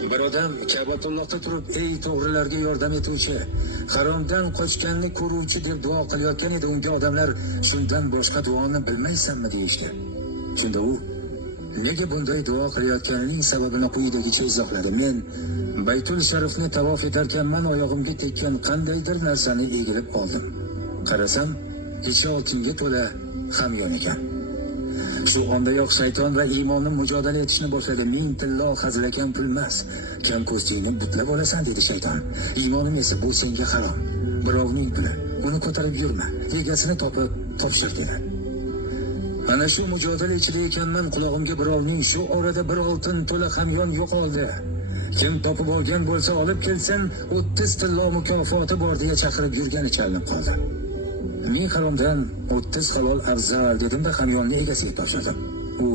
Bir odam Ka'batullohda turib, ey to'g'rilarga yordam etuvchi, haromdan qochganni ko'ruvchi deb duo qilayotgan edi. Unga odamlar shundan boshqa duoni bilmaysanmi deyishdi. Shunda u nega bunday duo qilayotganining sababini quyidagicha izohladi. Men Baytul Sharifni tavof etarkanman, oyog'imga tekkan qandaydir narsani egilib oldim. Qarasam, ichi oltinga to'la hamyon ekan. Shu ondayoq shayton va iymonni mujodala etishni boshladi. 1000 tillo hazlakan pulmas. Kam ko'stingni butlab olasan dedi shayton. Iymonim esa bu senga harom. Birovning puli. Uni ko'tarib yurma. Egasini topib topshir dedi. Ana shu mujodala ichida ekanman, quloqimga birovning shu orada bir oltin to'la hamyon yo'qoldi. Kim topib olgan bo'lsa olib kelsin, 30 tillo mukofoti bor deya chaqirib yurgani chalinib qoldi. Men haromdan 30 halol afzal dedim-da hamyonni egasiga topshirdim. U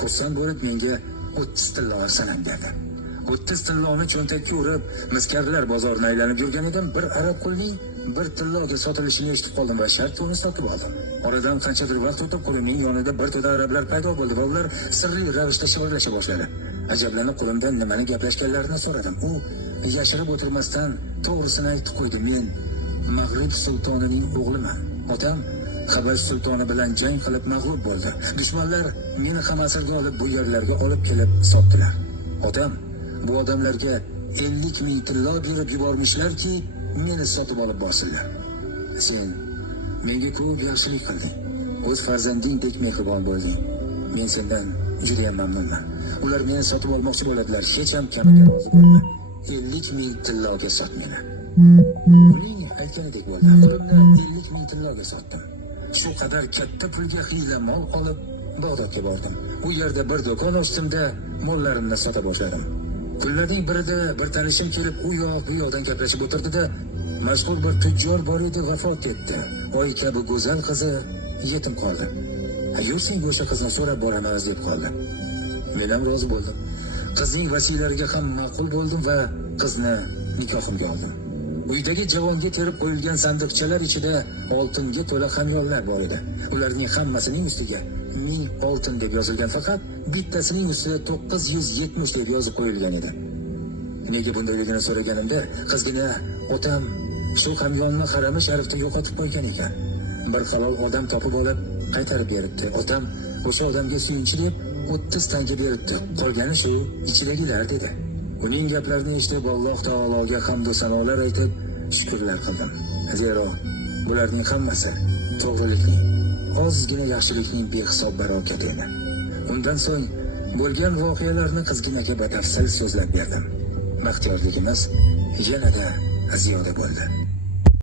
xursand bo'lib menga 30 tillo sanam berdi. 30 tilloni cho'ntakka urib, miskarlar bozorini aylanib yurgan edim. Bir arab qulning 1 tilloga sotilishini eshitib qoldim va shart uni sotib oldim. Oradan qanchadir vaqt o'tib, qo'limning yonida bir to'da arablar paydo bo'ldi va ular sirli ravishda shivirlasha boshladi. Ajablanib qo'limdan nimani gaplashganlarini so'radim. U yashirib o'tirmasdan to'g'risini aytib qo'ydi. Men Mag'rib sultonining o'g'liman. Otam Habash sultoni bilan jang qilib mag'lub bo'ldi. Dushmanlar meni ham asirga olib bu yerlarga olib kelib sotdilar. Otam bu odamlarga 50 ming tillo berib yubormishlarki, meni sotib olib borsinlar. Sen menga ko'p yaxshilik qilding. O'z farzandingdek mehribon bo'lding. Men sendan juda ham mamnunman. Ular meni sotib olmoqchi bo'ladilar. Hech ham kamiga rozi bo'lma. 50 ming tilloga sot meni. Uning aytganidek bo'ldi. Qo'limdan 50 ming tilloga sotdim. Shu qadar katta pulga hiyla-mol olib Bag'dodga bordim. U yerda bir do'kon ochdim-da, mollarimni sota boshladim. Kunlarning birida bir tanishim kelib, u yoq bu yoqdan gaplashib o'tirdi-da, mashhur bir tujjor bor edi, vafot etdi. Oy kabi go'zal qizi yetim qoldi. Yursang o'sha qizni so'rab boramiz deb qoldi. Men ham rozi bo'ldim. Qizning vasiylariga ham ma'qul bo'ldim va qizni nikohimga oldim. Uydagi javonga terib qo'yilgan sandiqchalar ichida oltinga to'la hamyonlar bor edi. Ularning hammasining ustiga 1000 oltin deb yozilgan, faqat bittasining ustida 970 deb yozib qo'yilgan edi. Nega bundayligini so'raganimda, qizgina otam shu hamyonni harami sharifda yo'qotib qo'ygan ekan. Bir halol odam topib olib qaytarib beribdi. Otam o'sha odamga suyunchi deb 30 tanga beribdi. Qolgani shu ichidagilar dedi. Uning gaplarini eshitib Alloh taologa hamd va sanolar aytib shukrlar qildim. Zero bularning hammasi to'g'rilikning, ozgina yaxshilikning behisob barokati edi. Undan so'ng bo'lgan voqealarni qizginaga batafsil so'zlab berdim. Baxtiyorligimiz yanada ziyoda bo'ldi.